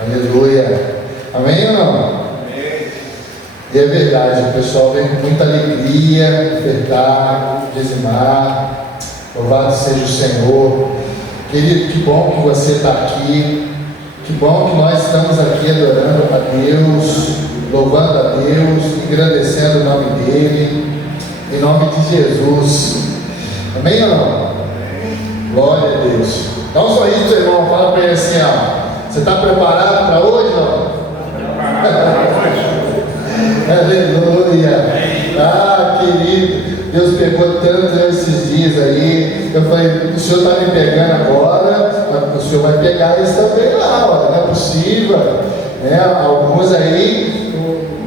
Aleluia. Amém ou não? Amém. E é verdade, o pessoal vem com muita alegria, ofertar, dizimar. Louvado seja o Senhor. Querido, que bom que você está aqui. Que bom que nós estamos aqui adorando a Deus, louvando a Deus, engrandecendo o nome dEle, em nome de Jesus. Amém ou não? Amém. Glória a Deus. Dá um sorriso pro seu irmão, fala para ele assim, ó. Você está preparado para hoje, não? Aleluia. Ah, querido, Deus pegou tanto esses dias aí. Eu falei, o Senhor está me pegando agora, o Senhor vai pegar isso também lá, ó. Não é possível, né? Alguns aí,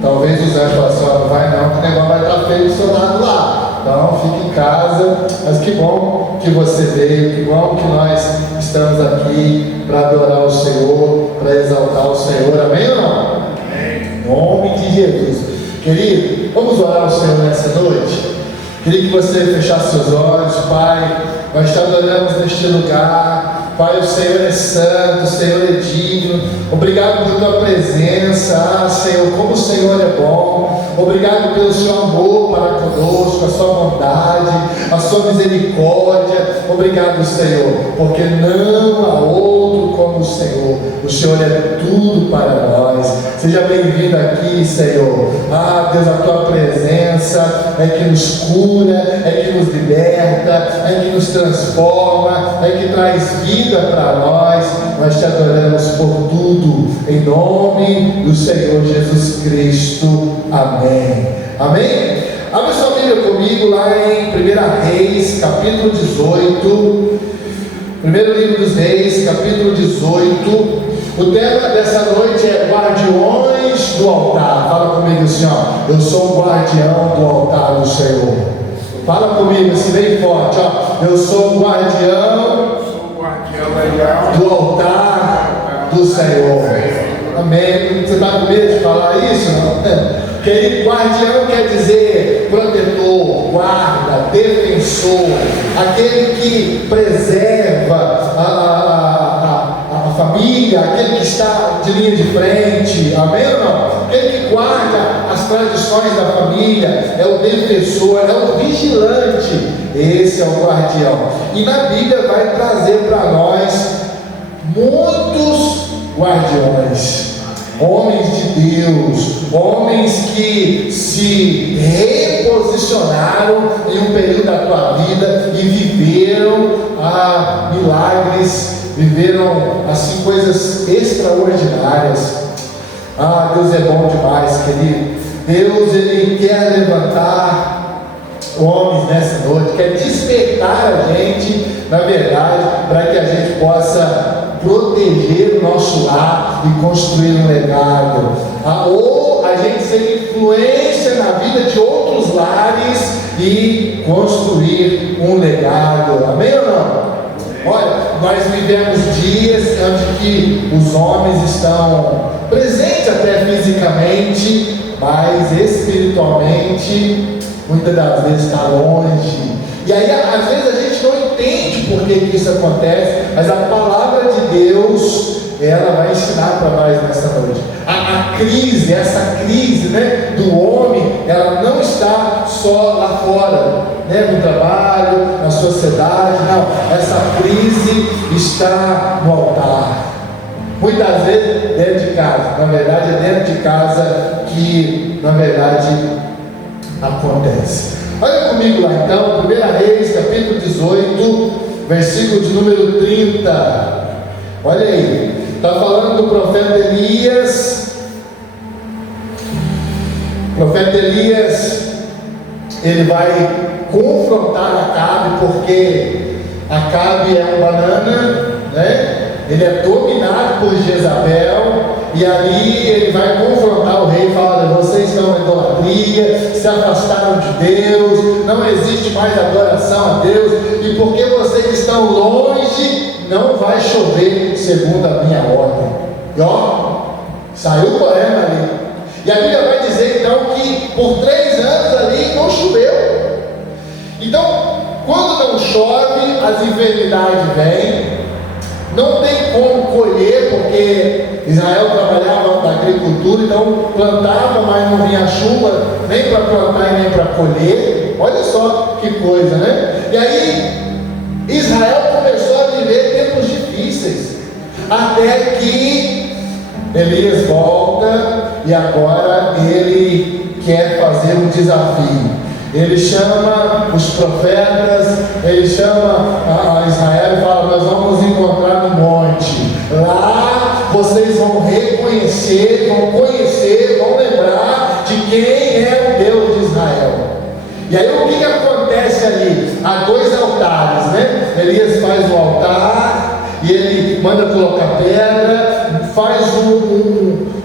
talvez os anjos falem assim, ó, não vai não, que o negócio vai estar feio do seu lado lá. Então fique em casa, mas que bom que você veio, que bom que nós estamos aqui para adorar o Senhor, para exaltar o Senhor, amém ou não? Amém. Em nome de Jesus. Querido, vamos orar ao Senhor nessa noite? Queria que você fechasse seus olhos, Pai. Nós te adoramos neste lugar. Pai, o Senhor é santo, o Senhor é digno. Obrigado por tua presença. Ah, Senhor, como o Senhor é bom. Obrigado pelo seu amor para conosco, a sua bondade, a sua misericórdia. Obrigado, Senhor, porque não há outro como o Senhor. O Senhor é tudo para nós. Seja bem-vindo aqui, Senhor. Ah, Deus, a tua presença é que nos cura, é que nos liberta, é que nos transforma, é que traz vida para nós. Nós te adoramos por tudo, em nome do Senhor Jesus Cristo. Amém. Amém? Abra sua Bíblia comigo lá em 1 Reis, capítulo 18. Primeiro livro dos Reis, capítulo 18. O tema dessa noite é guardiões do altar. Fala comigo assim, ó. Eu sou um guardião do altar do Senhor. Fala comigo assim bem forte, ó. Eu sou um guardião do altar do Senhor. Amém. Você está com medo de falar isso? Não? Querido, guardião quer dizer protetor, guarda, defensor, aquele que preserva a família, aquele que está de linha de frente, amém ou não? Aquele que guarda as tradições da família, é o defensor, é o vigilante, esse é o guardião. E na Bíblia vai trazer para nós muitos guardiões. Homens de Deus, homens que se reposicionaram em um período da tua vida e viveram milagres, viveram assim coisas extraordinárias. Ah, Deus é bom demais, querido. Deus, Ele quer levantar homens nessa noite, quer despertar a gente, na verdade, para que a gente possa proteger o nosso lar e construir um legado, ou a gente ser influência na vida de outros lares e construir um legado, amém ou não? Olha, nós vivemos dias onde que os homens estão presentes até fisicamente, mas espiritualmente muitas das vezes está longe. E aí, às vezes, a gente não entende por que isso acontece, mas a palavra de Deus, ela vai ensinar para nós nessa noite. A crise, essa crise, né, do homem, ela não está só lá fora, né, no trabalho, na sociedade, não. Essa crise está no altar. Muitas vezes dentro de casa. Na verdade, é dentro de casa que, na verdade, acontece. Olha comigo lá então, 1 Reis, capítulo 18, versículo de número 30. Olha aí, está falando do profeta Elias. O profeta Elias, ele vai confrontar Acabe, porque Acabe é um banana, né? Ele é dominado por Jezabel, e ali ele vai confrontar o rei e falar: olha, vocês estão em idolatria, se afastaram de Deus, não existe mais adoração a Deus, e porque vocês estão longe, não vai chover segundo a minha ordem. E ó, saiu correndo ali. E a Bíblia vai dizer então que por 3 anos ali não choveu. Então, quando não chove, as enfermidades vêm, não tem como colher, porque Israel trabalhava na agricultura, então plantava, mas não vinha chuva nem para plantar e nem para colher. Olha só que coisa, né? E aí Israel começou a viver tempos difíceis, até que Elias volta e agora ele quer fazer um desafio. Ele chama os profetas, ele chama a Israel e fala: nós vamos encontrar no monte. Lá vocês vão reconhecer, vão conhecer, vão lembrar de quem é o Deus de Israel. E aí o que acontece ali? Há 2 altares, né? Elias faz o altar e ele manda colocar pedra, faz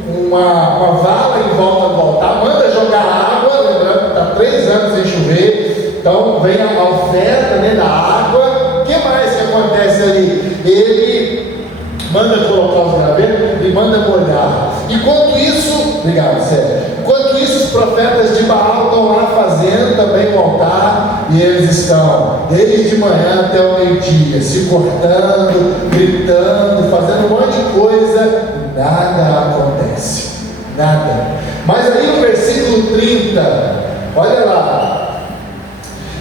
uma vala em volta do altar, manda jogar água, lembrando que está 3 anos sem chover, então vem a oferta, né, da água. O que mais que acontece ali? Ele manda colocar os gravetos e manda molhar. Enquanto isso, obrigado, Sérgio. Enquanto isso, os profetas de Baal estão lá fazendo também o altar, e eles estão desde de manhã até o meio-dia, se cortando, gritando, fazendo um monte de coisa, e nada acontece, nada. Mas aí no versículo 30, olha lá,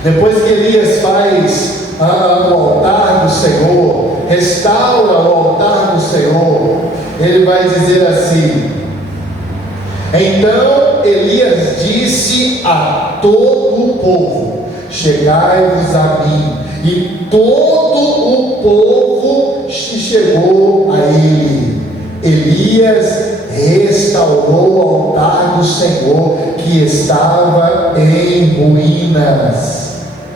depois que Elias faz o altar do Senhor, restaura o altar do Senhor, ele vai dizer assim: então Elias disse a todo o povo: chegai-vos a mim. E todo o povo chegou a ele. Elias restaurou o altar do Senhor, que estava em ruínas.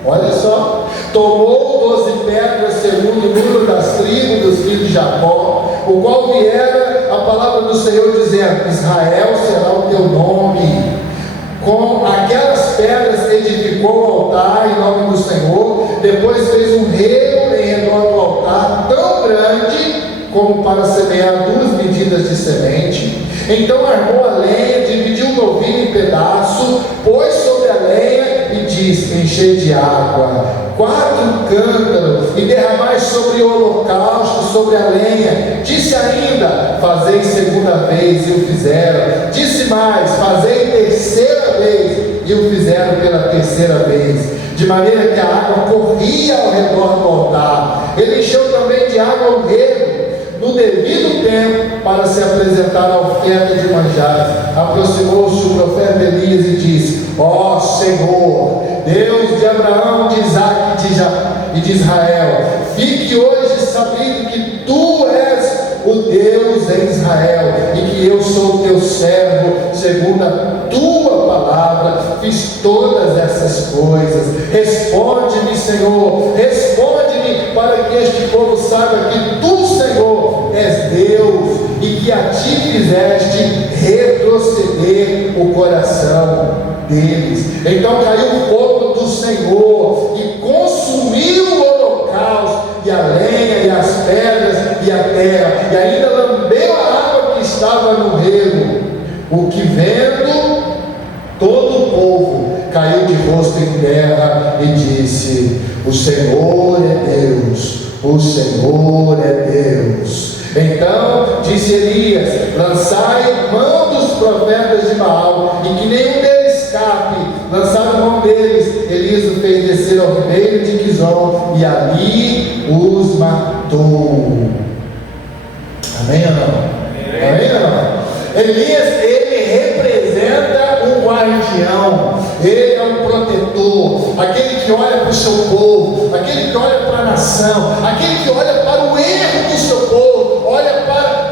Olha só, tomou 12 pedras segundo o número das tribos dos filhos de Jacó, o qual viera a palavra do Senhor dizendo: Israel será o teu nome. Com aquelas pedras edificou o altar em nome do Senhor. Depois fez um rego em redor do altar, tão grande como para semear 2 medidas de semente. Então armou a lenha, dividiu o novilho em pedaço, pôs sobre a lenha e diz: enchei de água 4 cântaros e derramai sobre o holocausto, sobre a lenha. Disse ainda: fazei segunda vez, e o fizeram. Disse mais: fazei terceira vez, e o fizeram pela terceira vez, de maneira que a água corria ao redor do altar. Ele encheu também de água o rego no devido tempo, para se apresentar a oferta de manjares. Aproximou-se o profeta Elias e disse: ó Senhor, Deus de Abraão, de Isaque e de Israel, fique hoje sabido que tu és o Deus em Israel, e que eu sou teu servo, segundo a tua palavra, fiz todas essas coisas. Responde-me, Senhor, responde-me, para que este povo saiba que tu, Senhor, és Deus, e que a ti fizeste retroceder o coração deles. Então caiu o fogo do Senhor e consumiu o holocausto, e a lenha, e as pedras, e a terra, e ainda lambeu a água que estava no rego. O que vendo, todo o povo caiu de rosto em terra e disse: o Senhor é Deus, o Senhor é Deus. Então disse Elias: lançai mão dos profetas de Baal, e que nenhum deles escape. Lançaram mão deles. Elias o fez descer ao ribeiro de Quizon, e ali os matou. Amém ou não? Amém ou não? Elias, ele representa um guardião, ele é um protetor, aquele que olha para o seu povo, aquele que olha para a nação, aquele que olha para o erro do seu povo, olha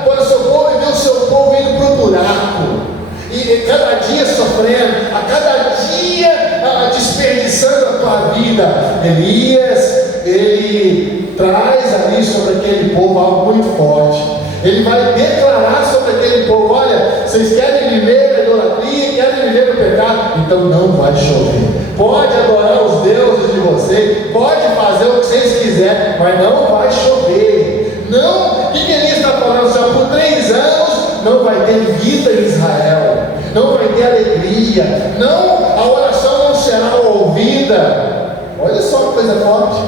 para o seu povo e vê o seu povo indo para o buraco, e cada dia sofrendo, a cada dia desperdiçando a tua vida. Elias, ele traz ali sobre aquele povo algo muito forte. Ele vai declarar sobre aquele povo: olha, vocês querem viver na idolatria, querem viver no pecado, então não vai chover. Pode adorar os deuses de vocês, pode fazer o que vocês quiserem, mas não vai chover. Não, o que Elias está falando? Só por 3 anos não vai ter vida em Israel, não vai ter alegria, não, a oração não será ouvida. Olha só que coisa forte.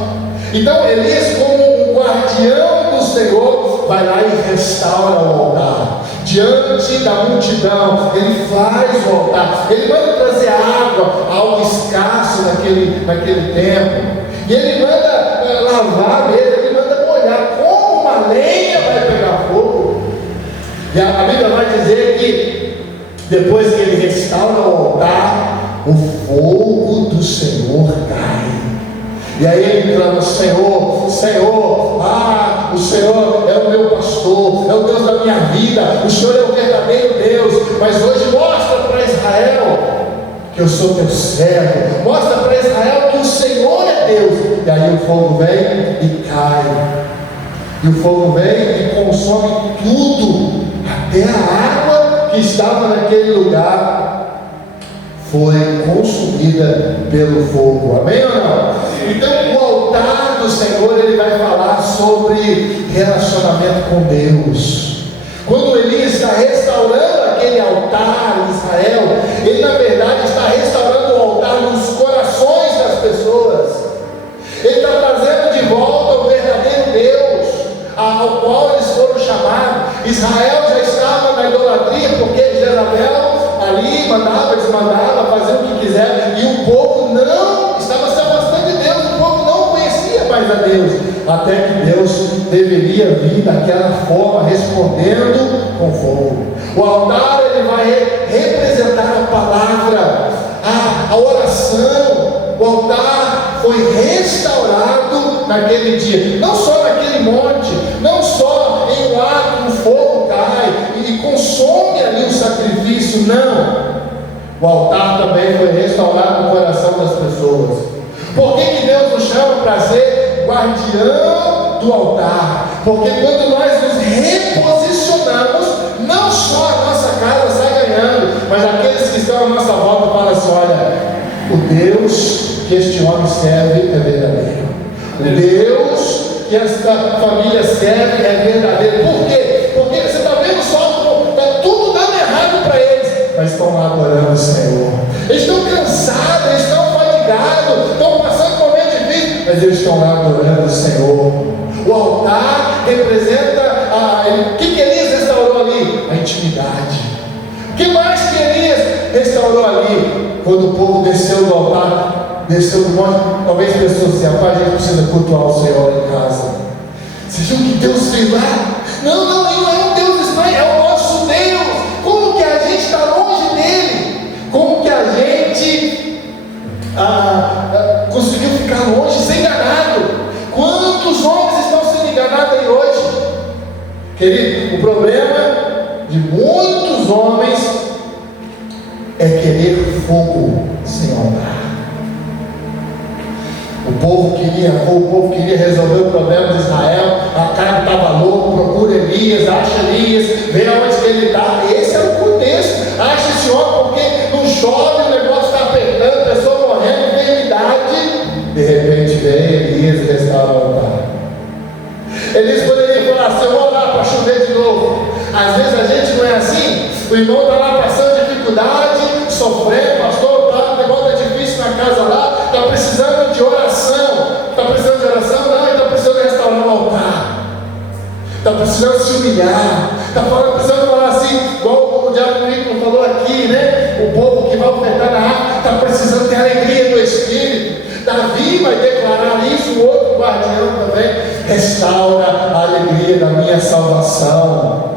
Então Elias, como um guardião do Senhor, vai lá e restaura o altar. Diante da multidão, ele faz o altar, ele manda trazer água, algo escasso naquele tempo, e ele manda lavar mesmo, ele manda molhar, como uma lenha vai pegar fogo. E a Bíblia vai dizer que depois que ele restaura o altar, o fogo do Senhor cai. E aí ele clama: Senhor, Senhor, o Senhor é o meu pastor, é o Deus da minha vida, o Senhor é o verdadeiro Deus, mas hoje mostra para Israel que eu sou teu servo, mostra para Israel que o Senhor é Deus. E aí o fogo vem e cai, e o fogo vem e consome tudo, até a água que estava naquele lugar foi consumida pelo fogo. Amém ou não? Então o altar do Senhor, ele vai falar sobre relacionamento com Deus. Quando Elias está restaurando aquele altar em Israel, ele na verdade está restaurando o altar nos corações das pessoas. Ele está trazendo de volta o verdadeiro Deus ao qual eles foram chamados. Israel já estava na idolatria, porque Jezabel ali mandava, desmandava, fazia o que quiser, e o povo não estava se afastando de Deus, o povo não conhecia mais a Deus, até que Deus deveria vir daquela forma, respondendo com fogo. O altar, ele vai representar a palavra, a oração. O altar foi restaurado naquele dia, não só naquele monte, não só em um ato, o fogo cai e consome ali o sacrifício, não. O altar também foi restaurado no coração das pessoas. Por que Deus nos chama para ser guardião do altar? Porque quando nós nos reposicionamos, não só a nossa casa sai ganhando, mas aqueles que estão à nossa volta falam assim: olha, o Deus que este homem serve é verdadeiro, o Deus que esta família serve é verdadeiro. Por quê? Porque você está vendo só, está tudo dando errado para eles, mas estão lá adorando o Senhor. Eles estão cansados, eles estão fatigados, estão passando por momentos difíceis, mas eles estão lá adorando o Senhor. O altar representa o que Elias restaurou ali? A intimidade. O que mais que Elias restaurou ali? Quando o povo desceu do altar, desceu do monte, talvez pessoas dizem: rapaz, a gente precisa cultuar o Senhor em casa. Vocês viram o que Deus fez lá? Não, não é um Deus estranho, é o nosso Deus. Como que a gente está longe dele? Como que a gente conseguiu ficar longe, ser enganado? Quantos homens estão sendo enganados aí hoje? Querido, o problema de muitos homens é querer fogo sem altar. O povo queria resolver o problema de Israel. A cara estava louco, procura Elias, acha Elias, vê aonde que ele está. Esse é o contexto. Acha esse homem porque não chove, o negócio está apertando, a pessoa morrendo, enfermidade. De repente vem Elias e restaura o altar. Elias poderia falar assim: eu vou lá para chover de novo. Às vezes a gente não é assim. O irmão está lá passando dificuldade, sofrendo, pastor, o negócio é difícil na casa lá, está precisando de oração. Está precisando de oração? Não, ele está precisando restaurar o altar. Está precisando se humilhar. Está precisando falar assim, igual o diabo Nicolas falou aqui, né? O povo que vai ofertar na arca está precisando ter alegria do Espírito. Davi vai declarar isso, o outro guardião também: restaura a alegria da minha salvação.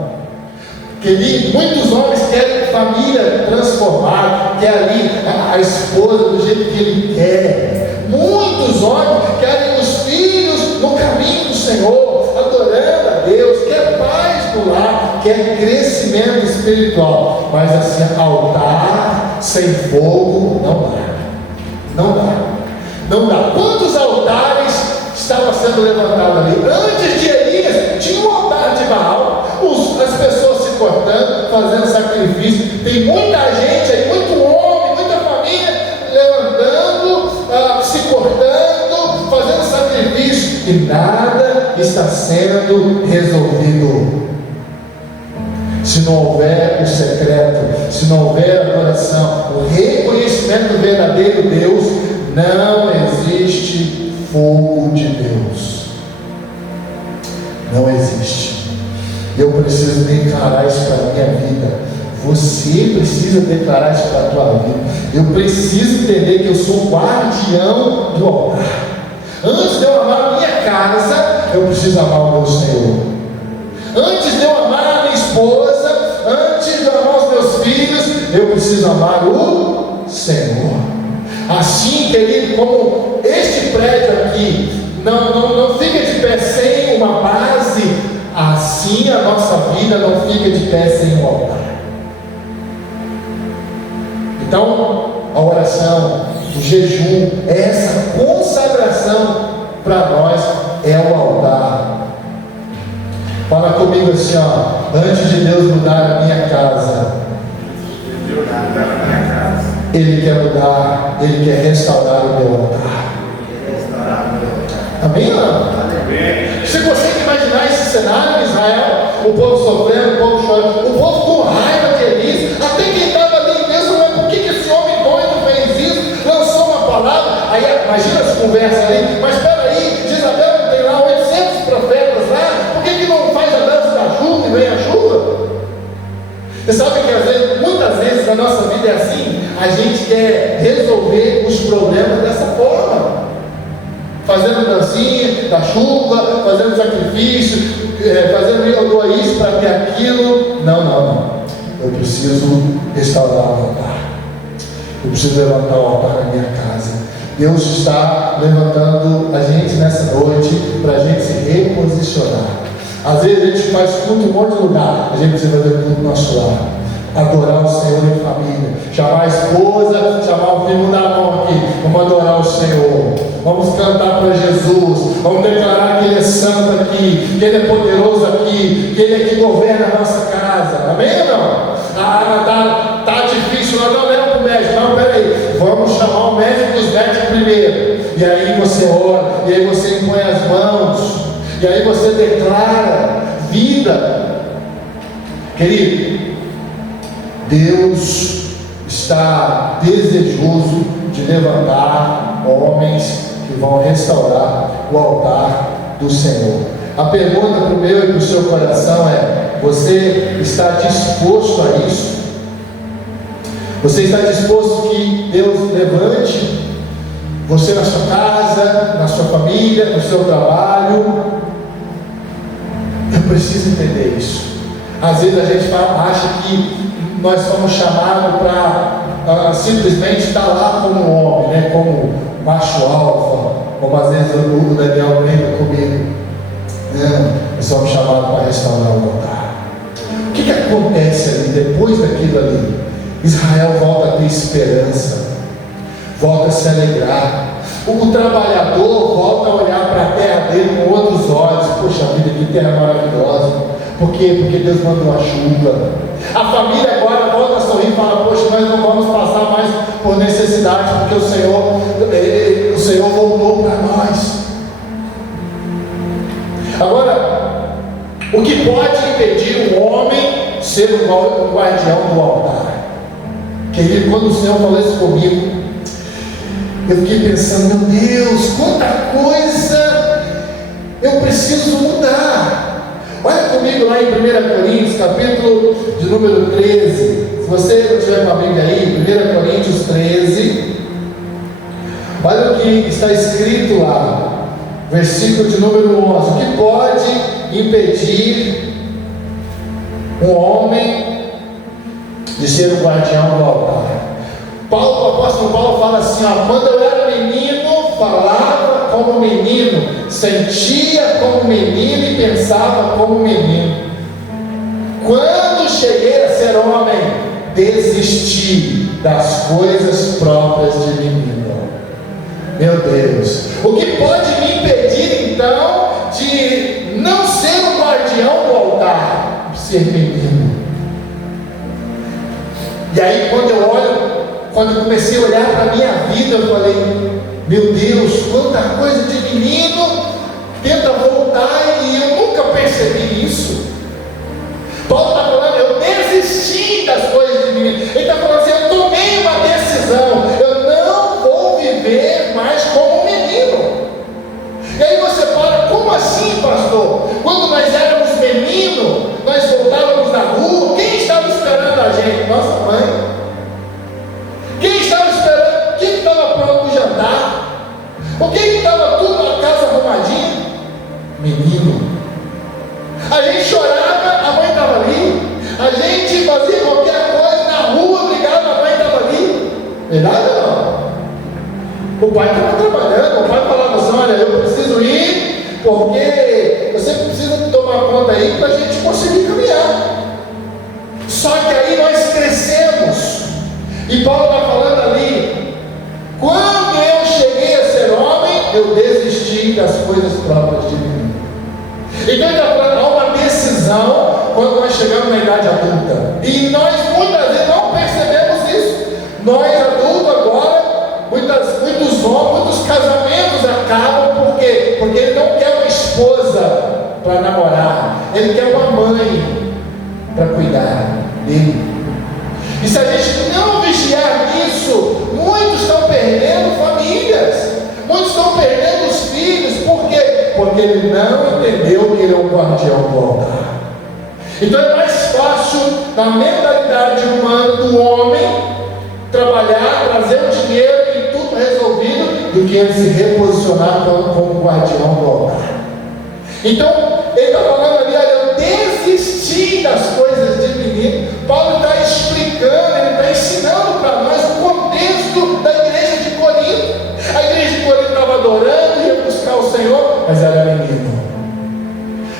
Querido, muitos homens querem família transformada, quer ali a esposa do jeito que ele quer. Muitos homens querem os filhos no caminho do Senhor, adorando a Deus, quer paz no lar, quer crescimento espiritual. Mas assim, altar sem fogo não dá. Não dá. Não dá. Quantos altares estavam sendo levantados ali? Antes de Elias, tinha um altar de Baal, as pessoas se cortando, fazendo sacrifício. Tem muita gente aí, muito homem, muita família levantando, se cortando, fazendo sacrifício, e nada está sendo resolvido. Se não houver o secreto, se não houver a adoração, o reconhecimento do verdadeiro Deus, não existe fogo de Deus. Não existe. Eu preciso declarar isso para a minha vida. Você precisa declarar isso para a tua vida. Eu preciso entender que eu sou guardião do altar. Antes de eu amar a minha casa, eu preciso amar o meu Senhor. Antes de eu amar a minha esposa, antes de eu amar os meus filhos, eu preciso amar o Senhor. Assim, querido, como este prédio aqui não fica de pé sem uma base, assim a nossa vida não fica de pé sem um altar. Então, a oração, o jejum, essa consagração para nós é o altar. Fala comigo assim, ó, antes de Deus mudar a minha casa, Ele quer mudar, Ele quer restaurar o meu altar. Amém? Você consegue imaginar esse cenário em Israel? O povo sofrendo, o povo chorando, o povo com raiva de Elias, até quem estava ali mesmo, mas por que esse homem doido fez isso? Lançou uma palavra, aí imagina as conversas ali, mas espera aí, Jezabel não tem lá 800 profetas lá, por que não faz a dança da chuva e vem a chuva? Você sabe que às vezes, muitas vezes na nossa vida é assim, a gente quer resolver os problemas dessa forma. Fazendo dancinha da chuva, fazendo sacrifício, fazendo eu dou isso para ter aquilo. Não. Eu preciso restaurar o altar. Eu preciso levantar o altar na minha casa. Deus está levantando a gente nessa noite para a gente se reposicionar. Às vezes a gente faz culto em um monte de lugar. A gente precisa fazer culto no nosso lar. Adorar o Senhor em família. Chamar a esposa, chamar o filho da mão aqui. Vamos adorar o Senhor. Vamos cantar para Jesus. Vamos declarar que Ele é santo aqui, que Ele é poderoso aqui, que Ele é que governa a nossa casa. Amém ou não? Tá difícil, não leva para o médico. Não, peraí. Vamos chamar o médico dos médicos primeiro. E aí você ora, e aí você impõe as mãos, e aí você declara vida. Querido, Deus está desejoso de levantar homens que vão restaurar o altar do Senhor. A pergunta para o meu e para o seu coração é: você está disposto a isso? Você está disposto que Deus levante você na sua casa, na sua família, no seu trabalho? Eu preciso entender isso. Às vezes a gente acha que nós somos chamados para simplesmente estar lá como homem, né? Como macho alfa, como às vezes o Daniel brinca comigo. Não, nós somos chamados para restaurar o altar. O que acontece ali, depois daquilo ali? Israel volta a ter esperança, volta a se alegrar. O trabalhador volta a olhar para a terra dele com outros olhos. Poxa vida, que terra maravilhosa. Por quê? Porque Deus mandou a chuva. A família agora volta a sorrir e fala: poxa, nós não vamos passar mais por necessidade, porque o Senhor voltou para nós. Agora, o que pode impedir um homem ser um guardião do altar? Querido, quando o Senhor falou isso comigo, eu fiquei pensando: meu Deus, quanta coisa eu preciso mudar. Olha comigo lá em 1 Coríntios, capítulo de número 13. Se você não tiver com a Bíblia aí, 1 Coríntios 13. Olha o que está escrito lá, versículo de número 11. O que pode impedir um homem de ser um guardião do altar? O apóstolo Paulo fala assim: quando eu era menino, falava como menino, sentia como menino e pensava como menino. Quando cheguei a ser homem, desisti das coisas próprias de menino. Meu Deus, o que pode me impedir então de não ser um guardião do altar? Ser menino. E aí quando eu comecei a olhar para a minha vida, eu falei: meu Deus, quanta coisa de menino tenta voltar e eu nunca percebi isso. Paulo está falando: eu desisti das coisas de menino. Ele está falando assim: eu tomei uma decisão, eu não vou viver mais como menino. E aí você fala: como assim, pastor? Quando nós éramos meninos, nós menino. A gente chorava, a mãe estava ali. A gente fazia qualquer coisa na rua, brigava, a mãe estava ali. Verdade ou não? O pai estava trabalhando, o pai falava assim: olha, eu preciso ir, porque você precisa tomar conta aí para a gente conseguir caminhar. Só que aí nós crescemos. E Paulo está falando ali: quando eu cheguei a ser homem, eu desisti das coisas próprias de mim. Então ele está falando, há uma decisão quando nós chegamos na idade adulta. E nós muitas vezes não percebemos isso. Nós adultos agora, muitos homens, muitos casamentos acabam por quê? Porque ele não quer uma esposa para namorar, ele quer uma mãe para cuidar dele. E se a gente não vigiar nisso, muitos estão perdendo famílias, muitos estão perdendo os filhos. Por quê? Porque ele não entendeu que ele é um guardião do altar. Então é mais fácil, na mentalidade humana do homem, trabalhar, trazer o dinheiro e tudo resolvido, do que ele se reposicionar como guardião do altar. Então, ele está falando ali: olha, eu desisti das coisas de menino. Paulo está explicando, ele está ensinando para nós o contexto da igreja de Corinto. A igreja de Corinto estava adorando, ia buscar o Senhor, mas era menino.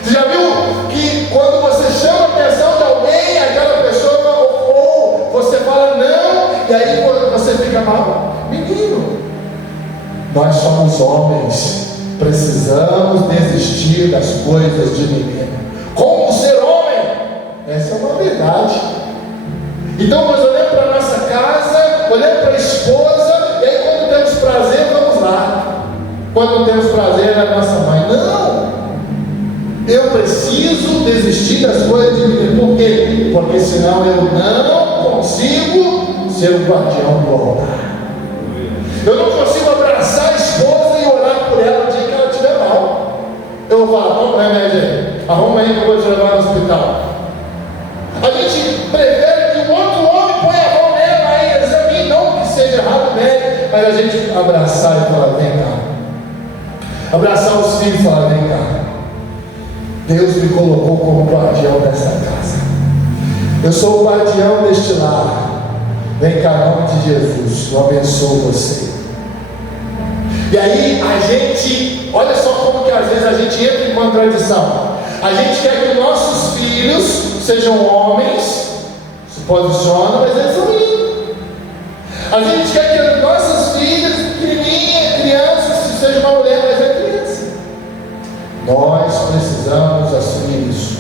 Você já viu que quando você chama a atenção de alguém, aquela pessoa, ou você fala não, e aí você fica mal? Menino. Nós somos homens, precisamos desistir das coisas de menino. Como ser homem? Essa é uma verdade. Então nós olhamos para a nossa casa, olhamos para a esposa, e aí quando temos prazer, vamos lá. Quando temos prazer na nossa mãe. Não! Eu preciso desistir das coisas de menino. Por quê? Porque senão eu não consigo ser o guardião do altar. Eu não consigo abraçar a esposa e orar por ela o dia que ela estiver mal. Eu vou falar: vamos remédio aí, arruma aí que eu vou te levar no hospital. A gente prefere que o outro homem ponha a mão nela aí, examine, não que seja errado médico, mas a gente abraçar e falar: vem cá. Abraçar os filhos e falar: vem cá. Deus me colocou como guardião dessa casa. Eu sou o guardião deste lar. Vem cá, em nome de Jesus, eu abençoo você. E aí a gente, olha só como que às vezes a gente entra em contradição. A gente quer que nossos filhos sejam homens, se posicionam, mas eles são meninos. A gente quer que nossas filhas, pequenininhas, crianças, seja uma mulher, mas é criança. Nós precisamos assumir isso.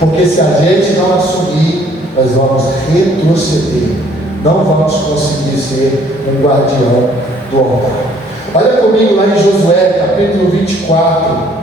Porque se a gente não assumir, nós vamos retroceder. Não vamos conseguir ser um guardião do altar. Olha comigo lá em Josué, capítulo 24.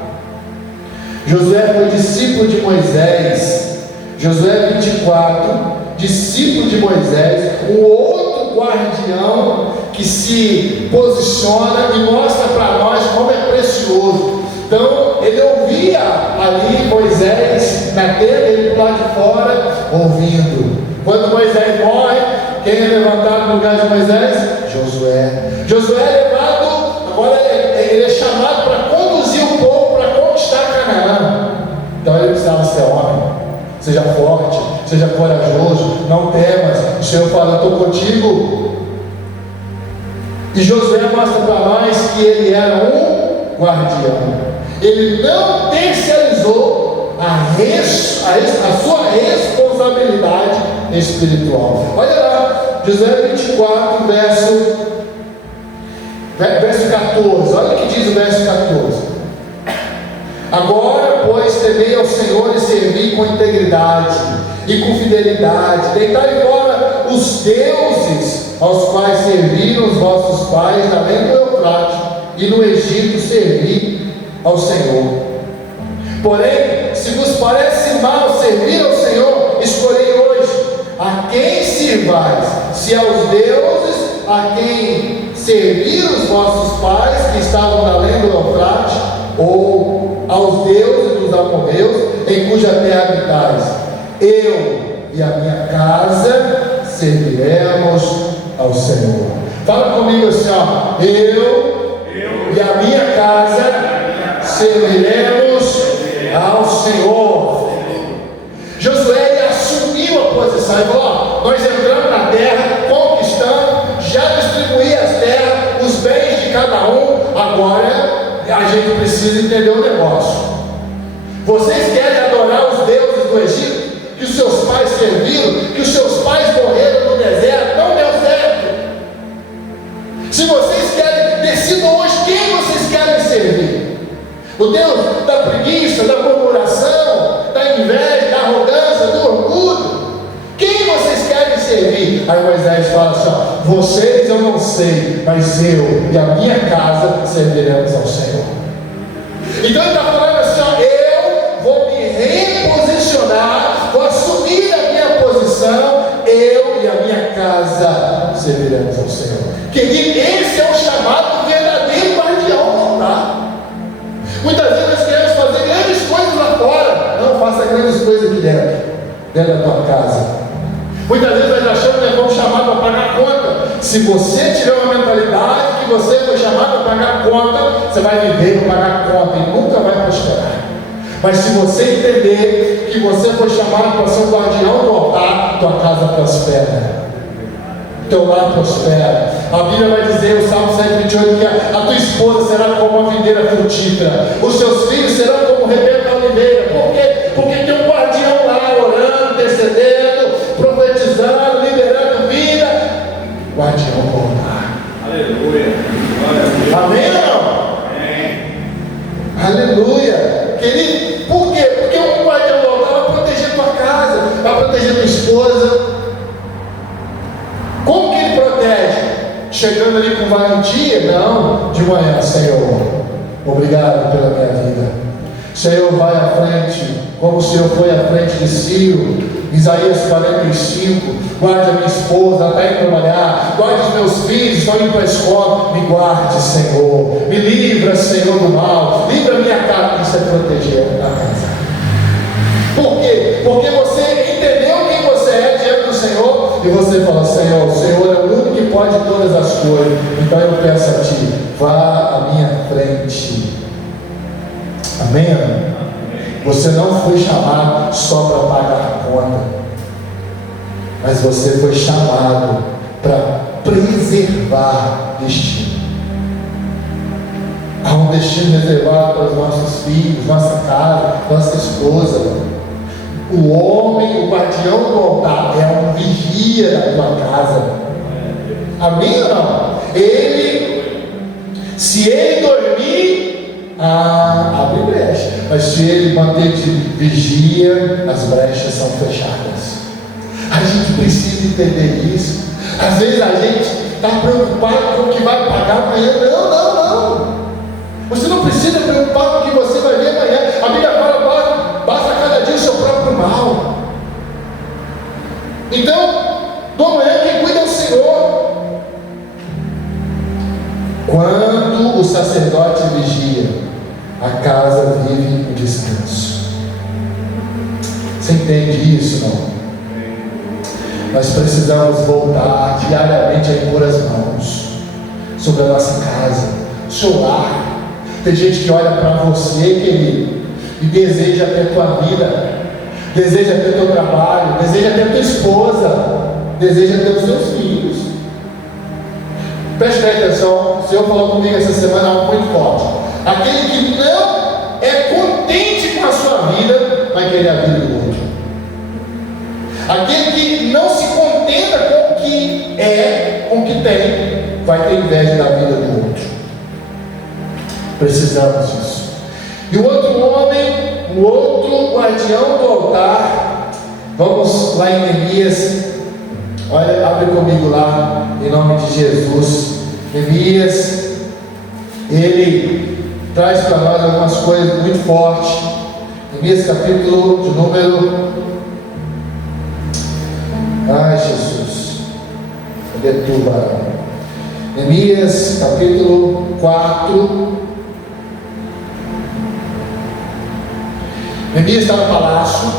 Josué foi discípulo de Moisés. Josué 24, discípulo de Moisés, um outro guardião que se posiciona e mostra para nós como é precioso. Então, ele ouvia ali Moisés na tenda, ele do lado de fora, ouvindo. Quando Moisés morre, quem é levantado no lugar de Moisés? Josué. Josué é levado, agora ele é chamado para conduzir o povo para conquistar Canaã. Então ele precisava ser homem. Seja forte, seja corajoso, não temas. O Senhor fala: eu estou contigo. E Josué mostra para nós que ele era um guardião. Ele não terceirizou a sua responsabilidade espiritual. Olha lá, Josué 24, verso 14. Olha o que diz o verso 14. Agora, pois, temei ao Senhor e servi com integridade e com fidelidade. Deitai fora os deuses aos quais serviram os vossos pais além do Eufrate, e no Egito servi ao Senhor. Porém, se vos parece mal servir ao Senhor, escolhei hoje a quem sirvais, se aos deuses a quem serviram os vossos pais que estavam além do Eufrate, ou aos deuses dos amorreus em cuja terra habitais. Eu e a minha casa serviremos ao Senhor. Fala comigo assim, ó: eu e a minha casa serviremos ao Senhor. Josué ele assumiu a posição e falou: nós entramos na terra, conquistamos, já distribuí as terras, os bens de cada um, agora a gente precisa entender o negócio. Vocês querem adorar os deuses do Egito, que os seus pais serviram, que os seus pais morreram no deserto? Não deu certo. Se vocês querem, decidam hoje quem vocês querem servir: o Deus da preguiça, da murmuração, da inveja, da arrogância, do orgulho? Quem vocês querem servir? Aí Moisés fala assim: ó, vocês eu não sei, mas eu e a minha casa serviremos ao Senhor. Então ele está falando assim: ó, eu vou me reposicionar, vou assumir a minha posição, eu e a minha casa serviremos ao Senhor. Querido, esse é o chamado do verdadeiro guardião do altar. Muitas vezes nós queremos fazer grandes coisas lá fora. Não faça grandes coisas aqui dentro da tua casa. Muitas vezes nós achamos que nós vamos chamar para pagar conta. Se você tiver uma mentalidade que você foi chamado para pagar conta, você vai viver para pagar conta e nunca vai prosperar. Mas se você entender que você foi chamado para ser o guardião do altar, tua casa prospera, teu lar prospera. A Bíblia vai dizer, o Salmo 128, que a tua esposa será como uma videira frutífera, os seus filhos serão como rebento da oliveira. Por quê? Porque tem um guardião lá orando, intercedendo, profetizando, liberando vida. Guardião do altar. Aleluia. Amém ou não? Amém. Aleluia. Querido, por quê? Porque o guardião do altar vai proteger tua casa, vai proteger tua esposa. Como que ele protege? Chegando ali com valentia? Não, de manhã: Senhor, obrigado pela minha vida. Senhor, vai à frente, como o Senhor foi à frente de Ciro. Isaías 45, guarde a minha esposa, ela está indo trabalhar, guarde os meus filhos, estão indo para a escola, me guarde, Senhor, me livra, Senhor, do mal, livra minha casa. Isso é proteger a casa. Por quê? Porque você entendeu quem você é diante do Senhor, e você fala: Senhor, o Senhor é o único que pode todas as coisas, então eu peço a Ti, vá à minha frente. Amém? Você não foi chamado só para pagar a conta, mas você foi chamado para preservar destino. Há um destino reservado para os nossos filhos, nossa casa, nossa esposa. O homem, o guardião do altar, é um vigia da tua casa. Amém ou não? Se ele dormir, abre brecha. Mas se ele manter de vigia, as brechas são fechadas. A gente precisa entender isso. Às vezes a gente está preocupado com o que vai pagar amanhã. Não. Você não precisa preocupar com o que você vai ver amanhã. A Bíblia fala: basta cada dia o seu próprio mal. Então, do amanhã quem cuida é o Senhor. Quando o sacerdote vigia, a casa vive em descanso. Você entende isso, não? Nós precisamos voltar diariamente a impor as mãos sobre a nossa casa, o seu lar. Tem gente que olha para você, querido, e deseja ter tua vida, deseja ter teu trabalho, deseja ter tua esposa, deseja ter os seus filhos. Preste atenção, o Senhor falou comigo essa semana algo muito forte. Aquele que não é contente com a sua vida, vai querer a vida do outro. Aquele que não se contenta com o que é, com o que tem, vai ter inveja da vida do outro. Precisamos disso. E o outro homem, o outro guardião do altar, vamos lá em Neemias. Olha, abre comigo lá, em nome de Jesus. Neemias, ele traz para nós algumas coisas muito fortes. Neemias capítulo de número... Ai, Jesus, cadê tu, varão? Neemias capítulo 4. Neemias está no palácio.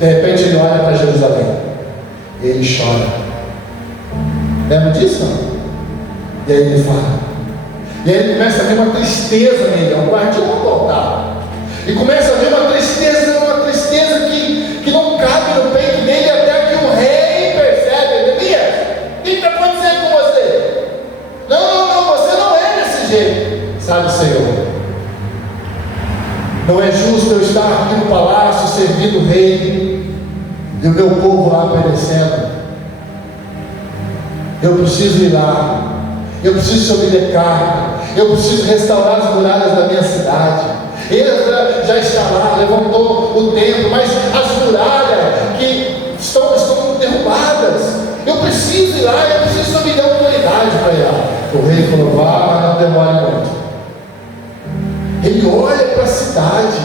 De repente ele olha para Jerusalém, ele chora. Lembra disso? Não? E aí ele fala: E aí ele começa a ver uma tristeza nele, é um guardião do altar. E começa a ver uma tristeza que não cabe no peito dele, até que o rei percebe: Neemias, o que está acontecendo com você? Não, você não é desse jeito. Sabe, Senhor, não é justo eu estar aqui no palácio servindo o rei e o meu povo lá perecendo. Eu preciso ir lá, eu preciso subir carne, eu preciso restaurar as muralhas da minha cidade. Ele já está lá, levantou o templo, mas as muralhas que estão derrubadas, eu preciso ir lá, eu preciso subir da autoridade para ir lá. O rei falou: vá, mas não demore muito. Ele olha para a cidade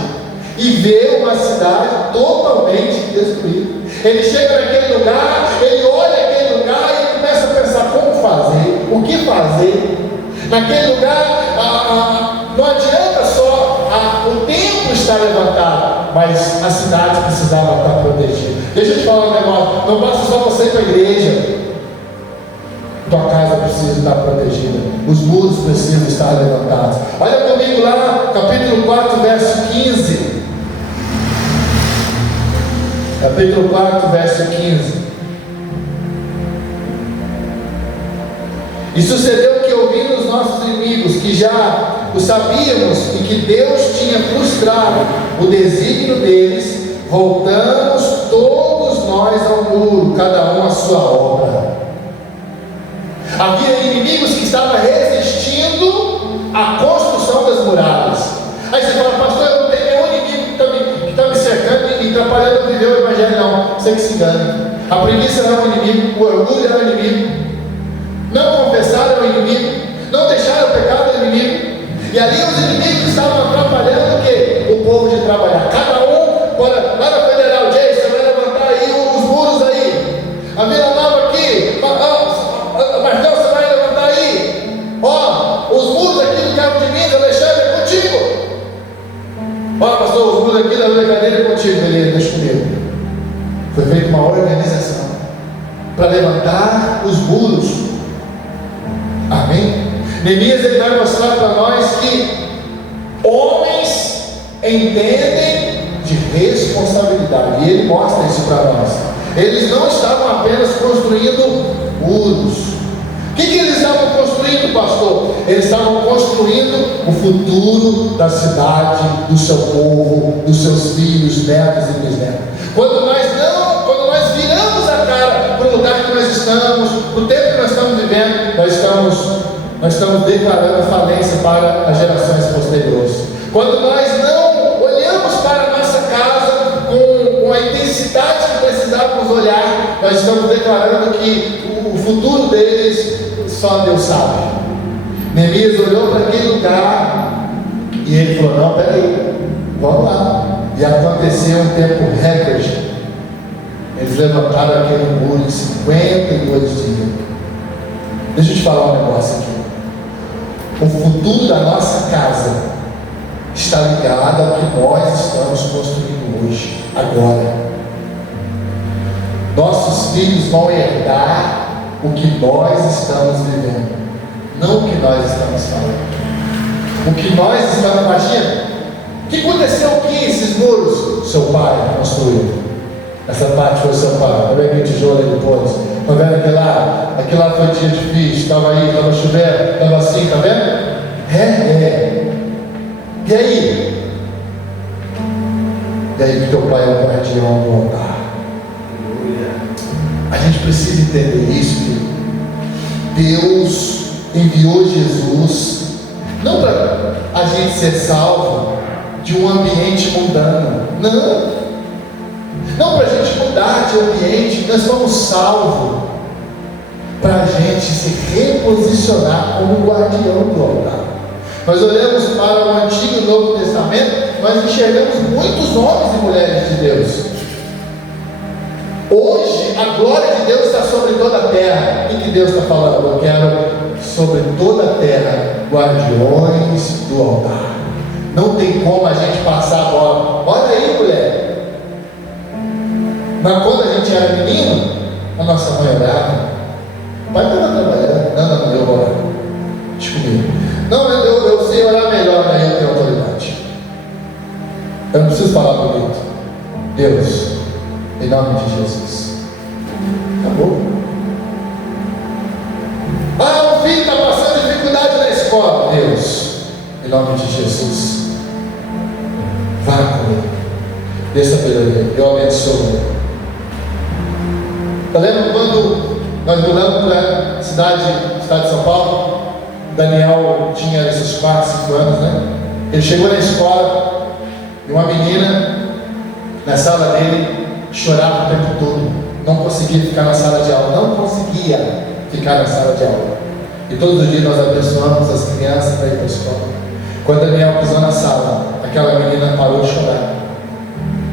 e vê uma cidade totalmente destruída. Ele chega naquele lugar, ele olha aquele lugar e começa a pensar: como fazer, o que fazer. Naquele lugar, não adianta só o templo estar levantado, mas a cidade precisava estar protegida. Deixa eu te falar um negócio: não basta só você ir para a igreja, tua casa precisa estar protegida, os muros precisam estar levantados. Olha comigo lá, capítulo 4, verso 15. Capítulo 4, verso 15. E sucedeu que, ouvindo os nossos inimigos, que já o sabíamos e que Deus tinha frustrado o desígnio deles, voltamos todos nós ao muro, cada um à sua obra. Havia inimigos que estavam resistindo à construção das muralhas. Aí você fala: pastor, eu não tenho nenhum inimigo que está me cercando e atrapalhando o viver o evangelho. Não, você que se engane. A preguiça não é um inimigo, o orgulho é um inimigo, não confessar é um inimigo, não deixar o pecado é um inimigo. E ali os inimigos estavam atrapalhando o quê? O povo de trabalhar. Cada um, lá na Federal, Jason, vai levantar aí os muros aí. A Vila Nova aqui, Martão, você vai levantar aí. Ó, os muros aqui do Cabo de Minas, Alexandre, é contigo. Ó, pastor, os muros aqui da brincadeira é contigo. Beleza, deixa comigo. Foi feita uma organização para levantar os muros. Amém? Neemias, ele vai mostrar para nós que homens entendem de responsabilidade, e ele mostra isso para nós. Eles não estavam apenas construindo muros. O que eles estavam construindo, pastor? Eles estavam construindo o futuro da cidade, do seu povo, dos seus filhos, netos e bisnetos. Quando nós viramos a cara para o lugar que nós estamos, para o tempo que nós estamos vivendo, nós estamos declarando falência para as gerações posteriores. Quando nós não olhamos para a nossa casa com a intensidade que precisávamos olhar, nós estamos declarando que o futuro deles só Deus sabe. Neemias olhou para aquele lugar e ele falou: não, peraí, vamos lá. E aconteceu um tempo recorde. Eles levantaram aquele muro em 52 dias. Deixa eu te falar um negócio aqui. O futuro da nossa casa está ligado ao que nós estamos construindo hoje, agora. Nossos filhos vão herdar o que nós estamos vivendo, não o que nós estamos falando. O que nós estamos imaginando. O que aconteceu aqui, esses muros? Seu pai construiu. Essa parte foi seu pai. Vai ver aquele tijolo aí depois. Tá vendo aquele lá foi dia difícil, estava aí, estava chovendo, estava assim, tá vendo? E aí? E aí que teu pai é o guardião do altar. A gente precisa entender isso, que Deus enviou Jesus não para a gente ser salvo de um ambiente mundano, não para a gente mudar de ambiente. Nós fomos salvos para a gente se reposicionar como guardião do altar. Nós olhamos para o Antigo e Novo Testamento, nós enxergamos muitos homens e mulheres de Deus. Hoje a glória de Deus está sobre toda a terra. O que Deus está falando? Eu quero sobre toda a terra guardiões do altar. Não tem como a gente passar a bola. Olha aí, mulher. Mas quando a gente era menino, a nossa mãe orava. O pai estava trabalhando. Não, eu vou orar. Deixa comigo. Não, Eu não preciso falar bonito. Deus, em nome de Jesus. Acabou. Ah, o filho está passando dificuldade na escola. Deus, em nome de Jesus. Vá com ele. Dê sabedoria. Eu abençoo. Eu lembro quando nós mudamos para a cidade de São Paulo. Daniel tinha esses 4, 5 anos, né? Ele chegou na escola e uma menina na sala dele chorava o tempo todo. Não conseguia ficar na sala de aula. Não conseguia ficar na sala de aula. E todos os dias nós abençoamos as crianças para ir para a escola. Quando Daniel pisou na sala, aquela menina parou de chorar.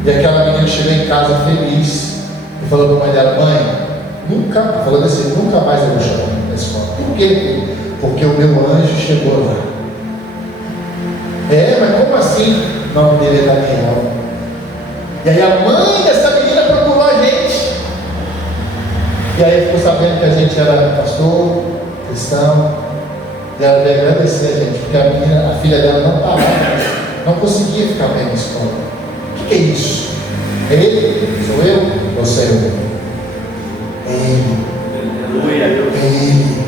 E aquela menina chegou em casa feliz e falou para a mãe dela: mãe, nunca mais eu vou chorar na escola. Por quê? Porque o meu anjo chegou lá. Mas como assim? O nome dele é Daniel. E aí a mãe dessa menina procurou a gente. E aí ficou sabendo que a gente era pastor, cristão. E ela veio agradecer a gente, porque a filha dela não parava, não conseguia ficar bem na escola. O que é isso? É ele? Sou eu? Ou sou eu? É ele. Aleluia. É ele.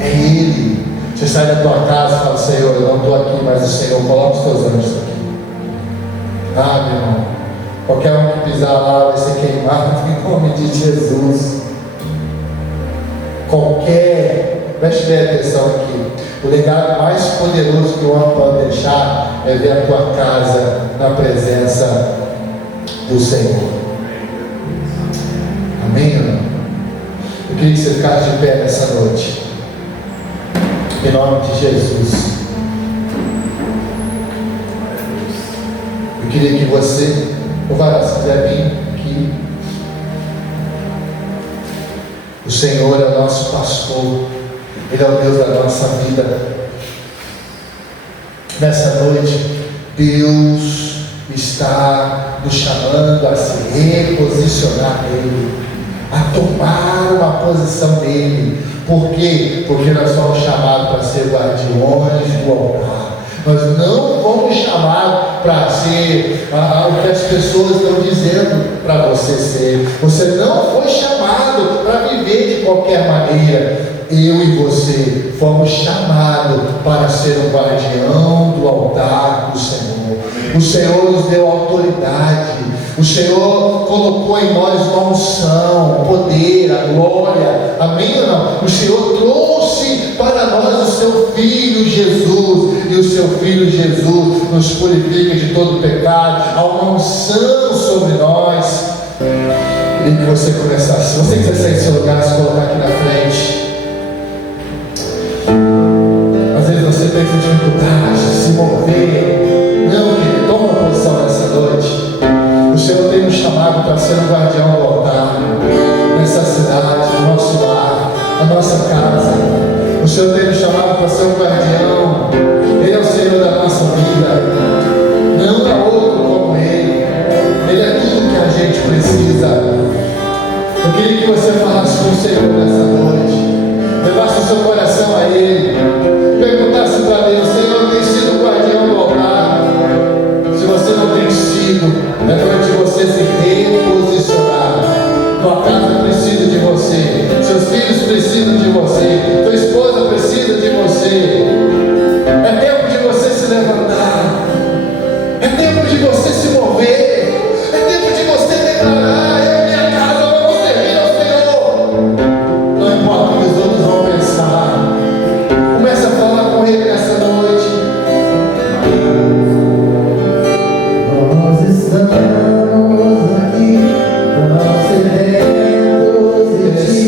É ele. Você sai da tua casa e fala: Senhor, eu não estou aqui, mas o Senhor coloca os teus anjos aqui. Ah, meu irmão, qualquer um que pisar lá vai ser queimado em nome de Jesus. Preste bem atenção aqui. O legado mais poderoso que o homem pode deixar é ver a tua casa na presença do Senhor. Amém, irmão? Eu queria que você ficasse de pé nessa noite. Em nome de Jesus. Eu queria que você, se quiser vir aqui. O Senhor é o nosso pastor. Ele é o Deus da nossa vida. Nessa noite, Deus está nos chamando a se reposicionar nele, a tomar uma posição nele. Por quê? Porque nós somos chamados para ser guardiões do altar. Nós não fomos chamados para ser o que as pessoas estão dizendo para você ser. Você não foi chamado para viver de qualquer maneira. Eu e você fomos chamados para ser um guardião do altar do Senhor. O Senhor nos deu autoridade. O Senhor colocou em nós uma unção, o poder, a glória. Amém ou não? O Senhor trouxe para nós o seu Filho Jesus. E o seu Filho Jesus nos purifica de todo pecado. Há uma unção sobre nós. E que você começasse. Se você quiser sair do seu lugar, se colocar aqui na frente. Às vezes você tem dificuldade de se mover. Não, querido, toma uma posição nessa noite. O Senhor tem nos chamado para ser um guardião do altar, nessa cidade, no nosso lar, na nossa casa. O Senhor tem nos chamado para ser um guardião. Ele é o Senhor da nossa vida. Não há outro como Ele. Ele é tudo que a gente precisa. Eu queria que você falasse com o Senhor nessa noite. Levasse o seu coração a Ele. Perguntasse para Deus: Senhor, tem sido o guardião do altar? Se você não tem sido, é hora de você se reposicionar. Tua casa precisa de você. Seus filhos precisam de você. Tua esposa precisa de você. É tempo de você se levantar. É tempo de você se mover. É tempo de você declarar: eu e minha casa vamos servir ao Senhor. Não importa o que os outros vão pensar. Comece a falar com Ele nessa noite. Nós estamos aqui, nós seremos de ti.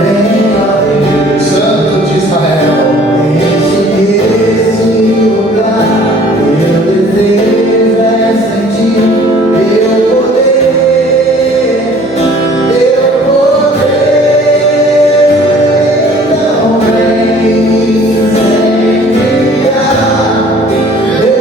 Venha ver, Santo de Israel. neste lugar, meu desejo é sentir teu poder, não vem sem brilhar, teu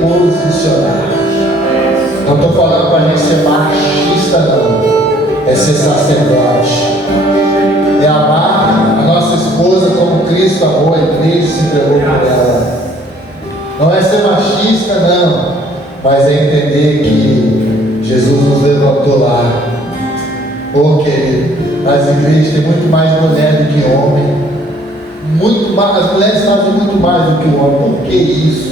reposicionar. Não estou falando para a gente ser machista, não. É ser sacerdote. É amar a nossa esposa como Cristo amou a igreja e se entregou por ela. Não é ser machista, não. Mas é entender que Jesus nos levantou lá. Oh, querido, as igrejas têm muito mais mulher do que homem. Muito mais, as mulheres fazem muito mais do que o homem. Por que isso?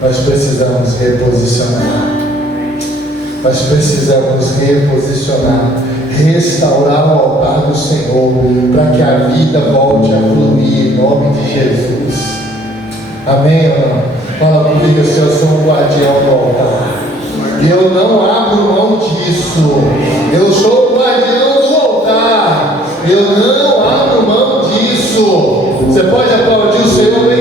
Nós precisamos reposicionar. Nós precisamos reposicionar, restaurar o altar do Senhor, para que a vida volte a fluir em nome de Jesus. Amém, irmão? Fala comigo, se eu sou um guardião do altar. E eu não abro mão disso. Eu sou o guardião do altar. Eu não abro mão disso. Você pode aplaudir o Senhor bem